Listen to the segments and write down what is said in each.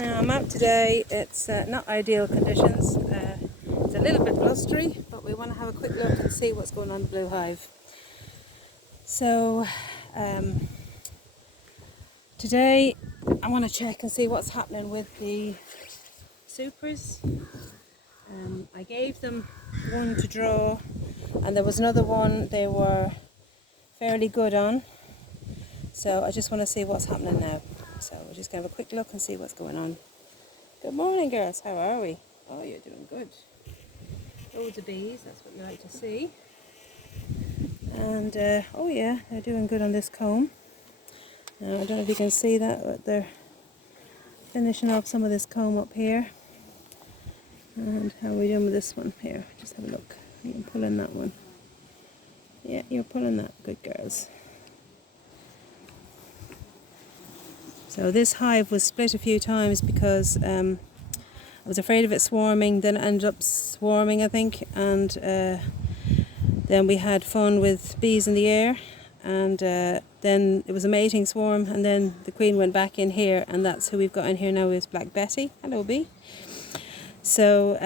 Now I'm out today. It's not ideal conditions. It's a little bit blustery, but we want to have a quick look and see what's going on in the blue hive. So today I want to check and see what's happening with the supers. I gave them one to draw, and there was another one they were fairly good on. So I just want to see what's happening now. So we're just going to have a quick look and see what's going on. Good morning, girls. How are we? Oh, you're doing good. Loads of bees. That's what we like to see. And oh yeah, they're doing good on this comb. Now I don't know if you can see that, but they're finishing off some of this comb up here. And how are we doing with this one here? Just have a look. You're pulling that one. Yeah, you're pulling that. Good girls. So this hive was split a few times because I was afraid of it swarming, then it ended up swarming, I think, and then we had fun with bees in the air, and then it was a mating swarm, and then the queen went back in here, and that's who we've got in here now is Black Betty. Hello, bee. So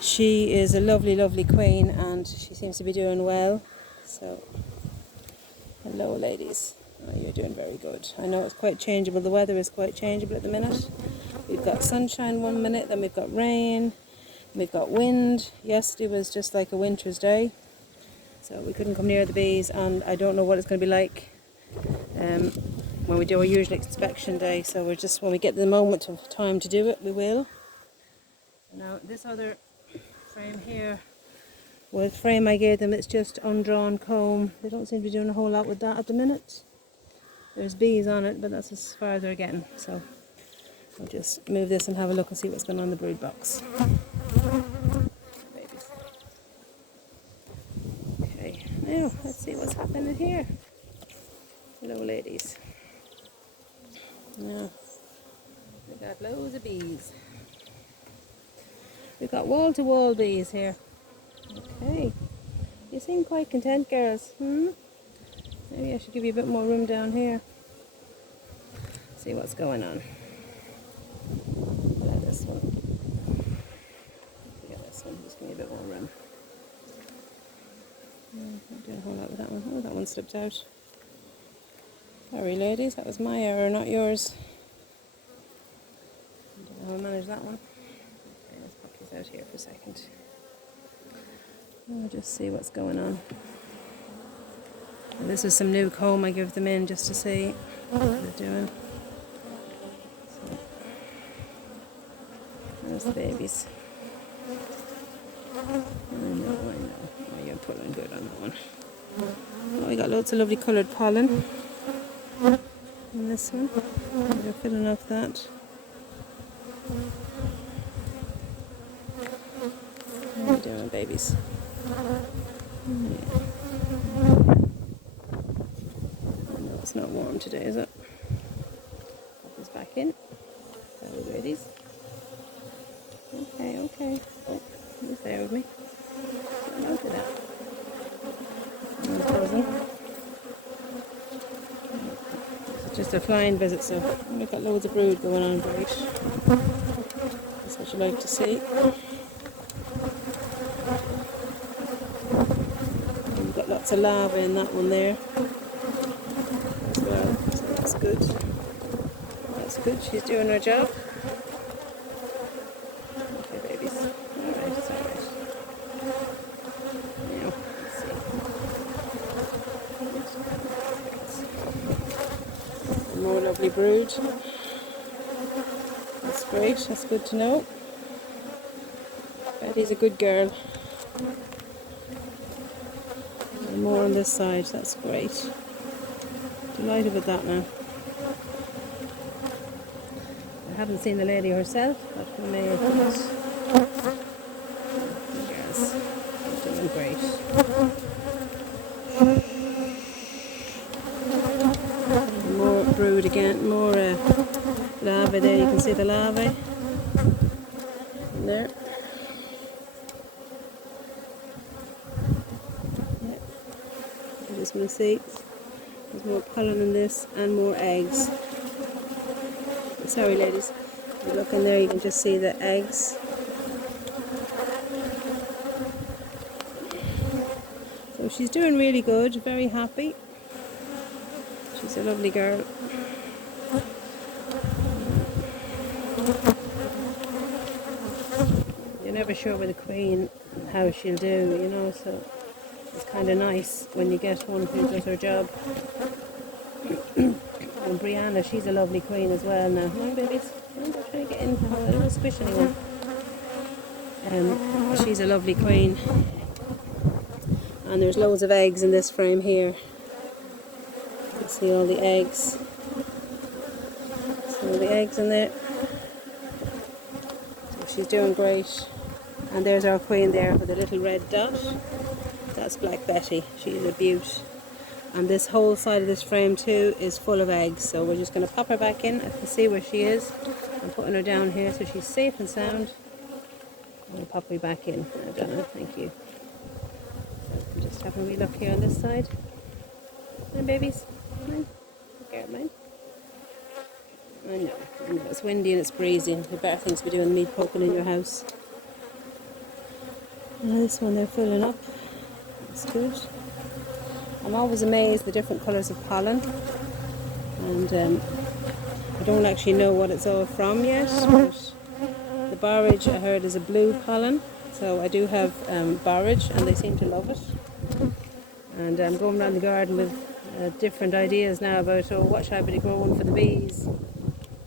she is a lovely, lovely queen, and she seems to be doing well. So hello, ladies. Oh, you're doing very good. I know it's quite changeable. The weather is quite changeable at the minute. We've got sunshine one minute, then we've got rain, we've got wind. Yesterday was just like a winter's day, so we couldn't come near the bees, and I don't know what it's going to be like when we do our usual inspection day. So we're just, when we get the moment of time to do it, we will. Now this other frame here was the frame I gave them. It's just undrawn comb. They don't seem to be doing a whole lot with that at the minute. There's bees on it, but that's as far as they're getting. So I'll just move this and have a look and see what's going on in the brood box. Babies. Okay, now let's see what's happening here. Hello, ladies. Now we got loads of bees. We've got wall-to-wall bees here. Okay, you seem quite content, girls. Maybe I should give you a bit more room down here. See what's going on. This one. Forget this one. Just give me a bit more room. Not doing a whole lot with that one. Oh, that one slipped out. Sorry, ladies. That was my error, not yours. I don't know how I managed that one. Okay, let's pop these out here for a second. I'll just see what's going on. And this is some new comb I give them in just to see what they're doing. So, there's the babies. I know. Oh, you're pulling good on that one. Oh, we got loads of lovely coloured pollen in this one. They're filling off that. How are you doing, babies? Yeah. It's not warm today, is it? Pop this back in. Hello, ladies. Okay. Oh, you're there with me. Look at that. It's just a flying visit, so we've got loads of brood going on. Great. That's what you like to see. And we've got lots of larvae in that one there. Well, so that's good. That's good. She's doing her job. Okay, babies. Alright, it's alright. Now, let's see. More lovely brood. That's great. That's good to know. Betty's a good girl. And more on this side. That's great. Delighted with that now. I haven't seen the lady herself, but we may have it. Yes, doing great. More brood again, more larvae there. You can see the larvae in there. Yeah. I just want to see. There's more pollen in this and more eggs. Sorry ladies, you look in there, you can just see the eggs. So she's doing really good, very happy. She's a lovely girl. You're never sure with a queen how she'll do, you know, so it's kind of nice when you get one who does her job. And Brianna, she's a lovely queen as well now. Come on, babies. Don't try to get in. I don't squish anyone. She's a lovely queen. And there's loads of eggs in this frame here. You can see all the eggs. So the eggs in there. So she's doing great. And there's our queen there with a little red dot. That's Black Betty. She's a beaut. And this whole side of this frame too is full of eggs. So we're just going to pop her back in. I can see where she is. I'm putting her down here so she's safe and sound. And pop me back in. I've done it. Thank you. I'm just having a wee look here on this side. Come on, babies. Come on. Get mine. I know. It's windy and it's breezy. The better things to be doing than me poking in your house. Now this one they're filling up. That's good. I'm always amazed at the different colours of pollen. And I don't actually know what it's all from yet. But the borage I heard is a blue pollen. So I do have borage and they seem to love it. And I'm going around the garden with different ideas now about what should I be growing for the bees.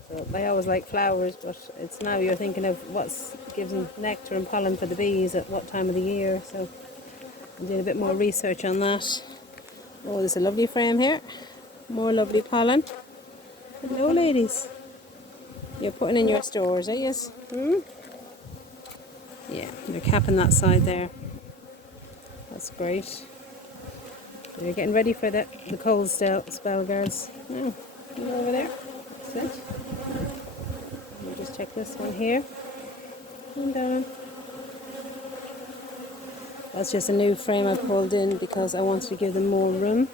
So I always like flowers, but it's now you're thinking of what's gives nectar and pollen for the bees at what time of the year. So I'm doing a bit more research on that. Oh, there's a lovely frame here. More lovely pollen. Hello ladies. You're putting in your stores, are you? Yeah, they're capping that side there. That's great. So you're getting ready for the cold spell, girls. Now, go over there. That's it. We'll just check this one here. And down. That's just a new frame I pulled in because I wanted to give them more room.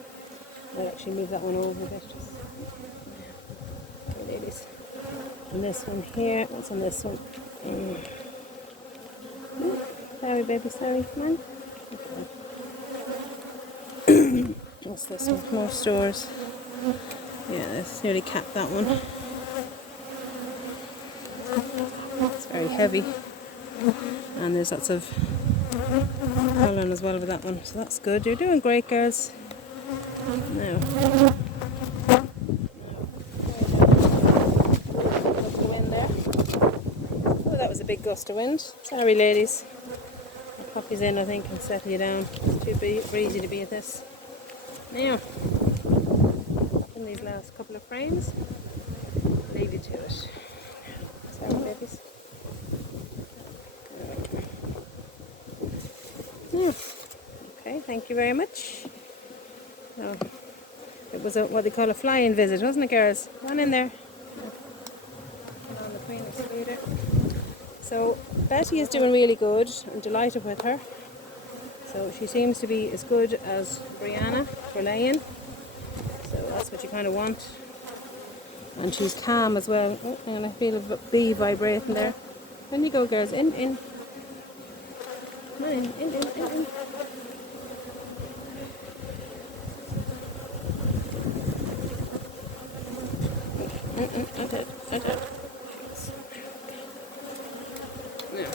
I'll actually move that one over a bit. Okay, ladies. And this one here. What's on this one? Sorry, baby. Sorry. Come on. What's this one? More stores. Yeah, it's nearly capped that one. It's very heavy. And there's lots of pollen as well with that one. So that's good. You're doing great, girls. Now. Oh, that was a big gust of wind. Sorry, ladies. I'll pop these in, I think, and settle you down. It's too breezy to be at this. Now, in these last couple of frames, I'll leave you to it. Sorry, babies. Yeah. Okay, thank you very much. Oh, it was what they call a fly-in visit, wasn't it, girls? Come on in there. On the queen excluder. So Betty is doing really good. I'm delighted with her. So she seems to be as good as Brianna for laying. So that's what you kind of want. And she's calm as well. Oh, and I feel a bee vibrating there. In you go, girls. In. Come on, in. Okay. Now.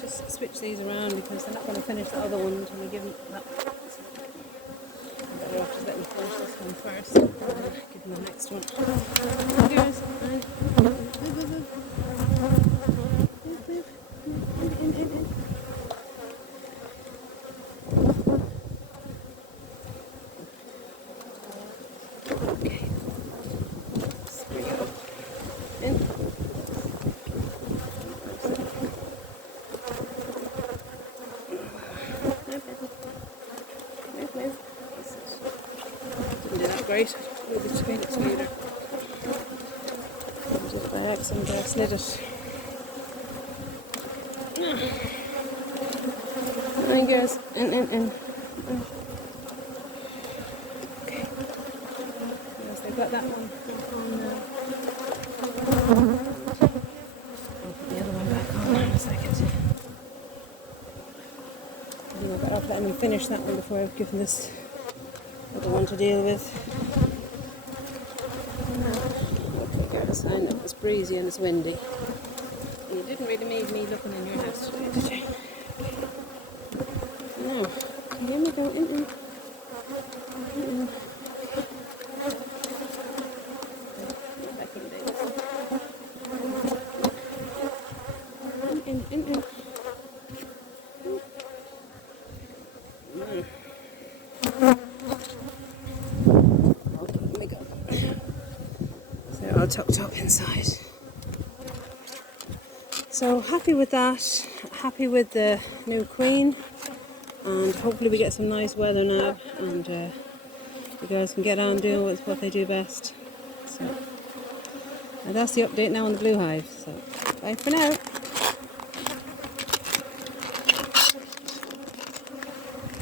Just switch these around because they're not going to finish the other one until we give them that. Better off just let me finish this one first and then give them the next one. Here's in. Okay. Screw you up. In. Move. Didn't do that great. Move the screen excluder. Just by accident I slid it. Come on, girls. In. got that one. I'll put the other one back on in a second. I think I'm better off letting him finish that one before I've given this other one to deal with. Okay guys, I know it's breezy and it's windy. You didn't really need me looking in your house today, did you? No. Can you hear me go in? Back in, baby. In. Okay, let me go. So they're all tucked up inside. So happy with that, happy with the new queen, and hopefully we get some nice weather now, and you guys can get on doing what they do best. So, and that's the update now on the blue hive. So bye for now.